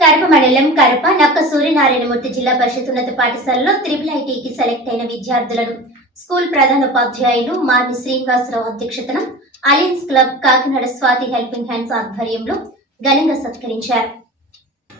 కరప మండలం కరప నక్క సూర్యనారాయణమూర్తి జిల్లా పరిషత్ ఉన్నత పాఠశాలలో త్రిపుల్ ఐటీకి సెలెక్ట్ అయిన విద్యార్థులను స్కూల్ ప్రధానోపాధ్యాయులు మార్ని శ్రీనివాసరావు అధ్యక్షతన alliance club Kakinada Swathi helping hands ఆధ్వర్యంలో ఘనంగా సత్కరించారు.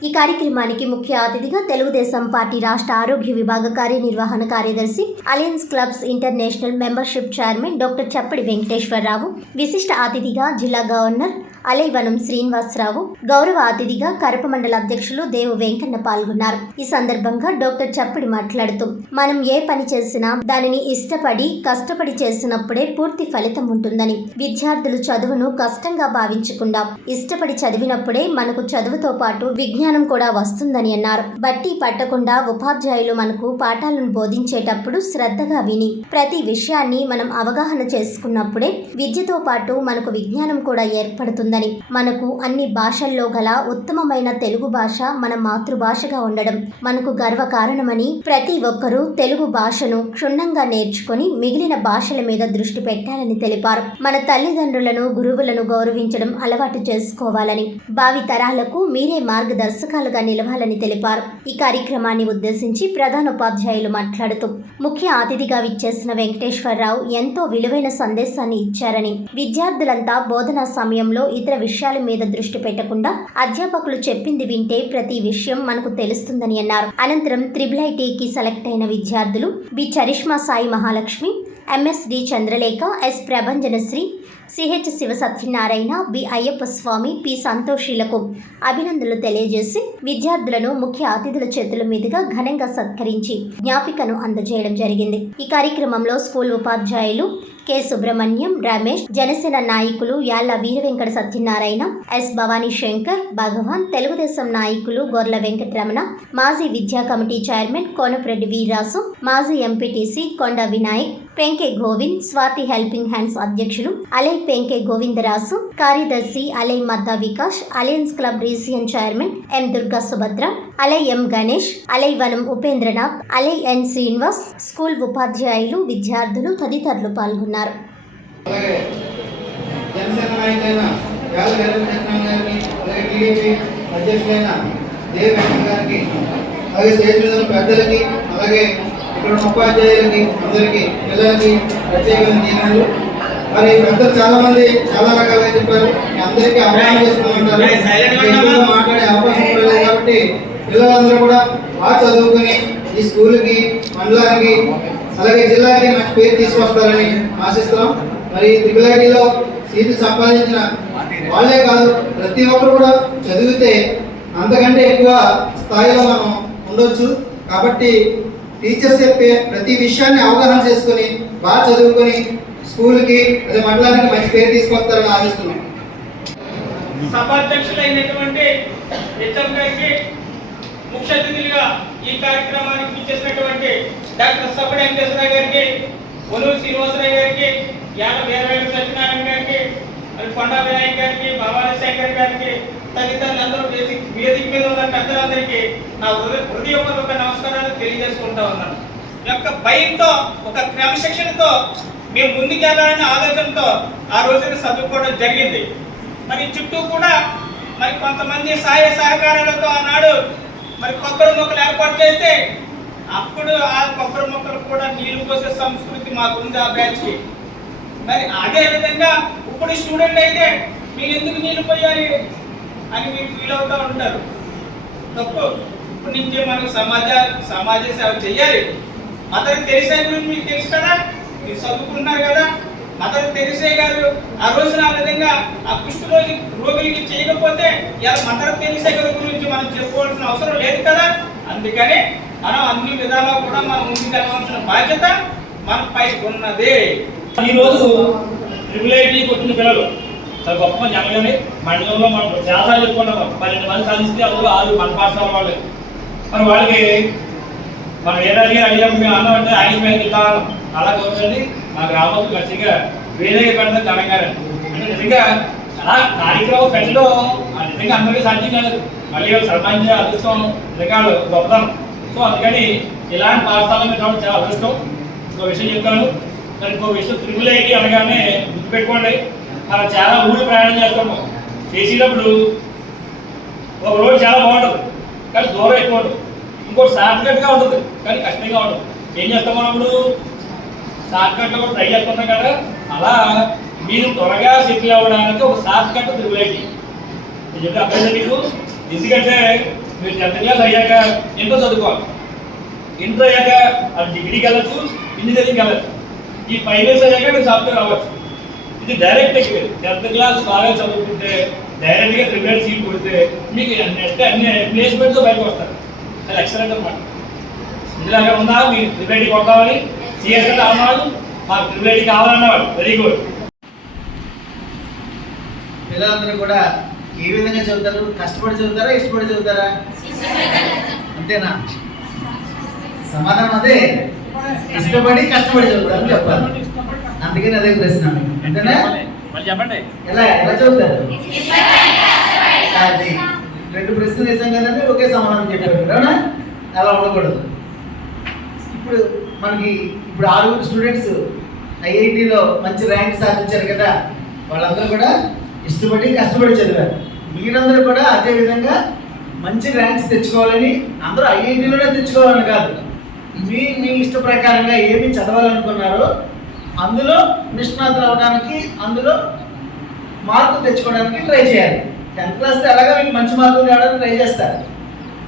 ఈ కార్యక్రమానికి ముఖ్య అతిథిగా తెలుగుదేశం పార్టీ రాష్ట్ర ఆరోగ్య విభాగ కార్యనిర్వహణ కార్యదర్శి alliance clubs international membership chairman doctor Chappadi Venkateswararao విశిష్ట అతిథిగా జిల్లా గవర్నర్ అలైవనం శ్రీనివాసరావు గౌరవ అతిథిగా కరప మండల అధ్యక్షులు దేవు వెంకన్న పాల్గొన్నారు. ఈ సందర్భంగా డాక్టర్ చప్పడి మాట్లాడుతూ మనం ఏ పని చేసినా దానిని ఇష్టపడి కష్టపడి చేసినప్పుడే పూర్తి ఫలితం ఉంటుందని. విద్యార్థులు చదువును కష్టంగా భావించకుండా ఇష్టపడి చదివినప్పుడే మనకు చదువుతో పాటు విజ్ఞానం కూడా వస్తుందని అన్నారు. బట్టి పట్టకుండా ఉపాధ్యాయులు మనకు పాఠాలను బోధించేటప్పుడు శ్రద్ధగా విని ప్రతి విషయాన్ని మనం అవగాహన చేసుకున్నప్పుడే విద్యతో పాటు మనకు విజ్ఞానం కూడా ఏర్పడుతుంది ఉంటుందని మనకు అన్ని భాషల్లో గల ఉత్తమమైన తెలుగు భాష మన మాతృభాషగా ఉండడం మనకు గర్వ కారణమని ప్రతి ఒక్కరూ తెలుగు భాషను క్షుణ్ణంగా నేర్చుకొని మిగిలిన భాషల మీద దృష్టి పెట్టాలని తెలిపారు. మన తల్లిదండ్రులను గురువులను గౌరవించడం అలవాటు చేసుకోవాలని భావి తరాలకు మీరే మార్గదర్శకాలుగా నిలవాలని తెలిపారు. ఈ కార్యక్రమాన్ని ఉద్దేశించి ప్రధానోపాధ్యాయులు మాట్లాడుతూ ముఖ్య అతిథిగా విచ్చేసిన వెంకటేశ్వరరావు ఎంతో విలువైన సందేశాన్ని ఇచ్చారని విద్యార్థులంతా బోధనా సమయంలో ఇతర విషయాల మీద దృష్టి పెట్టకుండా అధ్యాపకులు చెప్పింది వింటే ప్రతి విషయం మనకు తెలుస్తుందని అన్నారు. అనంతరం త్రిబుల్ ఐటీకి సెలెక్ట్ అయిన విద్యార్థులు B Charishma Sai Mahalakshmi MSD Chandralekha S Prabhanjanasri CH Siva Satyanarayana B Ayyappa Swamy P సంతోషులకు అభినందనలు తెలియజేసి విద్యార్థులను ముఖ్య అతిథుల చేతుల మీదుగా ఘనంగా సత్కరించి జ్ఞాపికను అందజేయడం జరిగింది. ఈ కార్యక్రమంలో స్కూల్ ఉపాధ్యాయులు కె సుబ్రహ్మణ్యం రమేష్ జనసేన నాయకులు యాళ్ళ వీరవెంకట సత్యనారాయణ ఎస్ భవానీ శంకర్ భగవాన్ తెలుగుదేశం నాయకులు గొర్ల వెంకటరమణ మాజీ విద్యా కమిటీ చైర్మన్ కోనప్రెడ్డి వీర్రాసు మాజీ MPTC Konda Vinayak Penke Govind Swathi helping hands అధ్యక్షులు అలే పెంకే గోవిందరాజు కార్యదర్శి అలై Madda Vikash alliance club region chairman M Durga Subhadra అలై ఎం గణేష్ అలై వనం ఉపేంద్రనాథ్ అలై ఎన్ శ్రీనివాస్ స్కూల్ ఉపాధ్యాయులు విద్యార్థులు తదితరులు పాల్గొన్నారు. అలాగే స్టేజ్ పెద్దలకి అలాగే ఇక్కడ ఉపాధ్యాయులకి అందరికీ పిల్లలకి ప్రత్యేకమైన దీవెనలు మరి పెద్దలు చాలా మంది చాలా రకాలుగా చెప్పారు. అందరికీ అవగాహన చేసుకుంటారు మాట్లాడే అవకాశం కూడా లేదు కాబట్టి పిల్లలందరూ కూడా బాగా చదువుకొని ఈ స్కూల్కి మండలానికి అలాగే జిల్లాకి మంచి పేరు తీసుకొస్తారని ఆశిస్తున్నాం. మరి త్రిపులాటిలో సీట్లు సంపాదించిన వాళ్ళే కాదు ప్రతి ఒక్కరు కూడా చదివితే అంతకంటే ఎక్కువ స్థాయిలో మనం ఉండొచ్చు. కాబట్టి టీచర్స్ చెప్పే ప్రతి విషయాన్ని అవగాహన చేసుకొని బాగా చదువుకొని స్కూల్కి అదే మండలానికి మంచి పేరు తీసుకొస్తారని ఆశిస్తున్నాం. సభాధ్యక్షులైనటువంటి హెచ్ఎం గారికి ముఖ్య అతిథులుగా ఈ కార్యక్రమానికి ఇచ్చేసినటువంటి డాక్టర్ సప్పటి వెంకటేశ్వరరావు గారికి ఒలూరు శ్రీనివాసరావు గారికి యాడ వీరవేలు సత్యనారాయణ గారికి మరి కొండా వినాయక్ గారికి భవానీ శంకర్ గారికి తదితరులందరూ వేదిక వేదిక మీద ఉన్న పెద్దలందరికీ నా హృదయపూర్వక నమస్కారాలు తెలియజేసుకుంటా ఉన్నాను. యొక్క భయంతో ఒక క్రమశిక్షణతో మేము ముందుకెళ్ళాలనే ఆలోచనతో ఆ రోజున చదువుకోవడం జరిగింది. మరి చుట్టూ కూడా మరి కొంతమంది సహాయ సహకారాలతో ఆనాడు మరి కొబ్బరి మొక్కలు ఏర్పాటు చేస్తే అప్పుడు ఆ కొబ్బరి మొక్కలు కూడా నీళ్ళు పోసే సంస్కృతి మాకు ఉంది ఆ బ్యాచ్కి. మరి అదే విధంగా ఇప్పుడు స్టూడెంట్ అయితే మీరు ఎందుకు నీళ్ళు పోయాలి అని మీరు ఫీల్ అవుతూ ఉంటారు. తప్పు. ఇప్పటి నుంచే మనం సమాజ సమాజ సేవ చేయాలి అతనికి తెరిసే గురించి మీకు తెలుసు కదా? మీరు చదువుకున్నారు కదా? మదర్ తెరిసే గారు ఆ రోజున ఆ విధంగా ఆ కుష్టి రోజు రోగులకి చేయకపోతే ఇలా మదర్ తెరిసే గారి గురించి మనం చెప్పుకోవాల్సిన అవసరం లేదు కదా? అందుకని మనం అన్ని విధాలా కూడా మనం ముందుకెళ్ళవలసిన బాధ్యత మన పై ఉన్నదే. ఈరోజు ట్రిపుల్ కొట్టిన పిల్లలు చాలా గొప్ప జనగానే మండలంలో మనం శాతాలు చెప్పుకున్నాం పన్నెండు మంది సాధిస్తే అందులో ఆరు మన పాఠశాల వాళ్ళు. మరి వాళ్ళకి మనం ఏదైనా అడిగి అడిగినప్పుడు మేము అన్నం అంటే ఆయన మీద ఇట్లా అలా కాదండి మా గ్రామంలో ఖచ్చితంగా వేరేగా పెడతాం తెలంగాణ అంటే నిజంగా అలా కార్యక్రమం పెట్టడం నిజంగా అందరికీ సాధ్యం కాదు. మళ్ళీ వాళ్ళు సర్పంచ్ అదృష్టం రికార్డు గొప్పతనం. సో అందుకని ఇలాంటి పాఠశాల మీద రావడం చాలా అదృష్టం. ఇంకో విషయం చెప్తాను. మరి ఇంకో విషయం త్రిపుల్ ఐటీ అనగానే గుర్తుపెట్టుకోండి. మనం చాలా ఊళ్ళు ప్రయాణం చేస్తాము. చేసేటప్పుడు ఒక రోడ్ చాలా బాగుంటుంది. కానీ దూరం ఎక్కువ ఉంటుంది. ఇంకోటి షార్ట్కట్గా ఉంటుంది. కానీ కష్టంగా ఉంటుంది ఏం చేస్తాం మనం ఇప్పుడు? షార్ట్కట్లో కూడా ట్రై చేస్తున్నాం కదా. అలా మీరు త్వరగా సెటిల్ అవ్వడానికి ఒక షార్ట్కట్ త్రిబులైటీ నేను చెప్పి అర్థం మీకు? ఎందుకంటే మీరు టెన్త్ క్లాస్ అయ్యాక ఇంటర్ చదువుకోవాలి. ఇంటర్ అయ్యాక అది డిగ్రీకి వెళ్ళచ్చు ఇంజనీరింగ్కి వెళ్ళచ్చు. ఈ ఫైవ్ ఇయర్స్ అయ్యాక మీరు సాఫ్ట్వేర్ అవ్వచ్చు ఇది డైరెక్ట్ ఎక్స్పీరియన్స్ టెన్త్ క్లాస్ బాగా చదువుకుంటే డైరెక్ట్గా ప్రిపేర్ సీట్ కొడితే మీకు నెక్స్ట్ అన్ని ప్లేస్మెంట్తో బయటకు వస్తారు. అది ఎక్సలెంట్ అనమాట ఇందులాగా ఉందా మీరు ప్రిపేర్కి కొట్టాలని సిఎస్ అన్నవాళ్ళు మాకు ప్రిపేర్కి కావాలన్నవాడు వెరీ గుడ్ పిల్లలందరూ కూడా ఏ విధంగా చదువుతారు? కష్టపడి చదువుతారా? ఇష్టపడి చదువుతారా? అంతేనా? సమాధానం అదే. ఇష్టపడి కష్టపడి చదువుతారు అని చెప్పాలి. అందుకని అదే ప్రశ్న అంతేనా? ఎలా? ఎలా చదువుతారు? రెండు ప్రశ్నలు వేసాం కదండి ఒకే సమాధానం చెప్పారు. అవునా? అలా ఉండకూడదు. ఇప్పుడు మనకి ఇప్పుడు ఆరుగురు స్టూడెంట్స్ ఐఐటిలో మంచి ర్యాంక్ సాధించారు కదా వాళ్ళందరూ కూడా ఇష్టపడి కష్టపడి చదివారు. మీరందరూ కూడా అదే విధంగా మంచి ర్యాంక్స్ తెచ్చుకోవాలని అందరూ ఐఐటిలోనే తెచ్చుకోవాలని కాదు. మీ మీ ఇష్ట ప్రకారంగా ఏమి చదవాలనుకున్నారో అందులో నిష్ణాతులు అవడానికి అందులో మార్కులు తెచ్చుకోవడానికి ట్రై చేయాలి. టెన్త్ క్లాస్ ఎలాగా మీకు మంచి మార్కులు రావడానికి ట్రై చేస్తారు.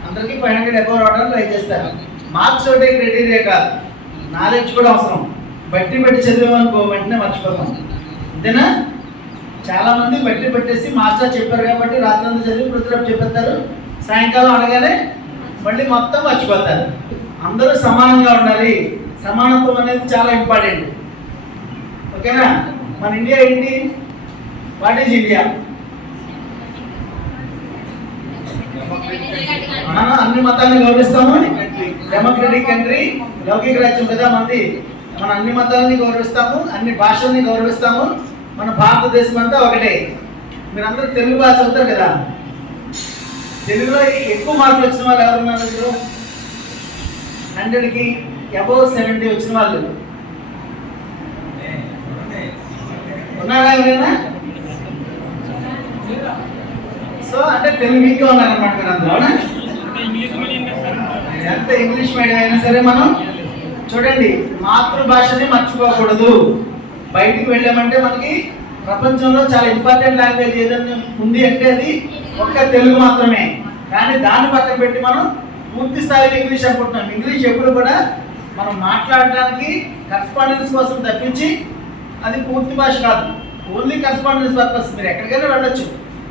అందరికీ ఫైవ్ హండ్రెడ్ అబౌవ్ రావడానికి ట్రై చేస్తారు. మార్క్స్ ఒకటే క్రైటీరియా కాదు. నాలెడ్జ్ కూడా అవసరం. బట్టి పెట్టి చదివామనుకో వెంటనే మర్చిపోతాం. అంతేనా? చాలా మంది బట్టి పెట్టేసి మాస్టర్ చెప్పారు కాబట్టి రాత్రంతా చదివి పృథ్వీ చెప్పేస్తారు. సాయంకాలం అనగానే మళ్ళీ మొత్తం మర్చిపోతారు. అందరూ సమానంగా ఉండాలి. సమానత్వం అనేది చాలా ఇంపార్టెంట్. ఓకేనా? మన ఇండియా ఏంటి? What is India? మనం అన్ని మతాలను గౌరవిస్తాము. డెమోక్రటిక్ కంట్రీ లౌకిక రాజ్యం కదా మంది మన అన్ని మతాలని గౌరవిస్తాము అన్ని భాషల్ని గౌరవిస్తాము. మన భారతదేశం అంతా ఒకటే. మీరందరూ తెలుగు భాష చదువుతారు కదా. తెలుగులో ఎక్కువ మార్కులు వచ్చిన వాళ్ళు ఎవరున్నారు ఇప్పుడు హండ్రెడ్కి అబౌవ్ సెవెంటీ వచ్చిన వాళ్ళు. ఉన్నారా ఎవరైనా? సో అంటే తెలుగు వీక్గా ఉన్నారనమాట మీరు మీడియం ఎంత ఇంగ్లీష్ మీడియం అయినా సరే మనం చూడండి మాతృభాషని మర్చిపోకూడదు. బయటికి వెళ్ళామంటే మనకి ప్రపంచంలో చాలా ఇంపార్టెంట్ లాంగ్వేజ్ ఏదైనా ఉంది అంటే అది ఒక్క తెలుగు మాత్రమే. కానీ దాన్ని పక్కన పెట్టి మనం పూర్తి స్థాయిలో ఇంగ్లీష్ అనుకుంటున్నాం. ఇంగ్లీష్ ఎప్పుడు కూడా మనం మాట్లాడడానికి కరస్పాండెన్స్ కోసం తప్పించి అది పూర్తి భాష కాదు. ఓన్లీ కరస్పాండెన్స్ పర్పస్ మీరు ఎక్కడికైనా వెళ్ళొచ్చు.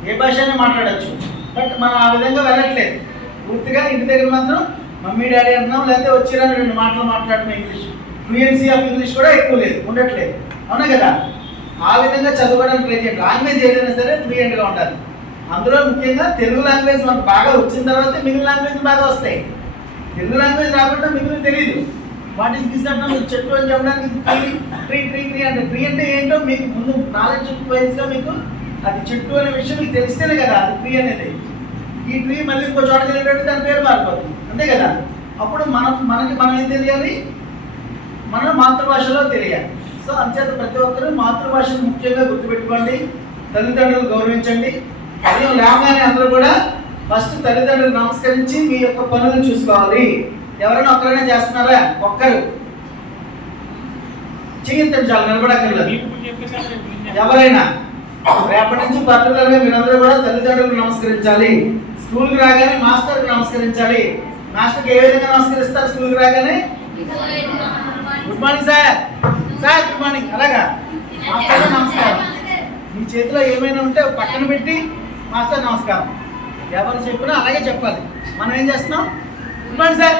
ఏ భాషనే మాట్లాడచ్చు. బట్ మనం ఆ విధంగా వెళ్ళట్లేదు. పూర్తిగా ఇంటి దగ్గర మాత్రం మమ్మీ డాడీ అంటున్నాం లేకపోతే వచ్చిరని రెండు మాటలు మాట్లాడడం ఇంగ్లీష్. ఫ్లూయెన్సీ ఆఫ్ ఇంగ్లీష్ కూడా ఎక్కువ లేదు ఉండట్లేదు. అవునా కదా? ఆ విధంగా చదువుకోవడానికి ట్రై చేయండి. లాంగ్వేజ్ ఏదైనా సరే ఫ్లూయెంట్గా ఉండాలి. అందులో ముఖ్యంగా తెలుగు లాంగ్వేజ్ మనకు బాగా వచ్చిన తర్వాత మిగిలిన లాంగ్వేజ్ బాగా వస్తాయి. తెలుగు లాంగ్వేజ్ రాకుండా మిగిలిన తెలియదు వాట్ ఈస్ దిస్ అంటే మీరు చెట్టు అని చెప్పడానికి ట్రీ ట్రీ ట్రీ ట్రీ అంటే ట్రీ అంటే ఏంటో మీకు ముందు నాలెడ్జ్ వైజ్గా మీకు అది చెట్టు అనే విషయం మీకు తెలిస్తేనే కదా అది ట్రీ అనేది. ఈ ట్రీ మళ్ళీ ఇంకో చోటకి వెళ్ళేటట్టు దాని పేరు మారిపోతుంది. అంతే కదా? అప్పుడు మనం మనకి మనం ఏం తెలియాలి? మన మాతృభాషలో తెలియాలి. సో అంచేత ప్రతి ఒక్కరూ మాతృభాషను ముఖ్యంగా గుర్తుపెట్టుకోండి తల్లిదండ్రులు గౌరవించండి. ఉదయం లేవగానే అందరూ కూడా ఫస్ట్ తల్లిదండ్రులు నమస్కరించి మీ యొక్క పనులు చూసుకోవాలి. ఎవరైనా ఒక్కరైనా చేస్తున్నారా? ఒక్కరు. చెయ్యొద్దండి చాలా నిలబడక్కర్లేదు. ఎవరైనా. రేపటి నుంచి పర్టికులర్గా మీరందరూ కూడా తల్లిదండ్రులకు నమస్కరించాలి. స్కూల్కి రాగానే మాస్టర్కి నమస్కరించాలి. మాస్టర్కి ఏ విధంగా నమస్కరిస్తారు స్కూల్కి రాగానే? Good morning sir sir good morning అలాగా? మాస్టర్ నమస్కారం. మీ చేతిలో ఏమైనా ఉంటే పక్కన పెట్టి మాస్టర్ నమస్కారం. ఎవరు చెప్పినా అలాగే చెప్పాలి. మనం ఏం చేస్తున్నాం? గుడ్ మార్నింగ్ సార్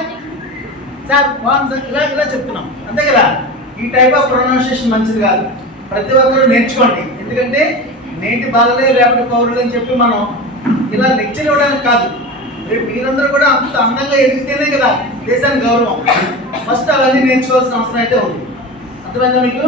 సార్ బాగుంది సార్ ఇలా ఇలా చెప్తున్నాం. అంతే కదా? ఈ టైప్ ఆఫ్ ప్రొనౌన్సియేషన్ మంచిది కాదు. ప్రతి ఒక్కరు నేర్చుకోండి. ఎందుకంటే నేటి బాలలే రేపటి పౌరులు అని చెప్పి మనం ఇలా లెక్చర్ ఇవ్వడానికి కాదు. రేపు మీరందరూ కూడా అంత అందంగా ఎదిగితేనే కదా దేశానికి గౌరవం. ఫస్ట్ అవన్నీ నేర్చుకోవాల్సిన అవసరం అయితే ఉంది. అర్థమైందా మీకు?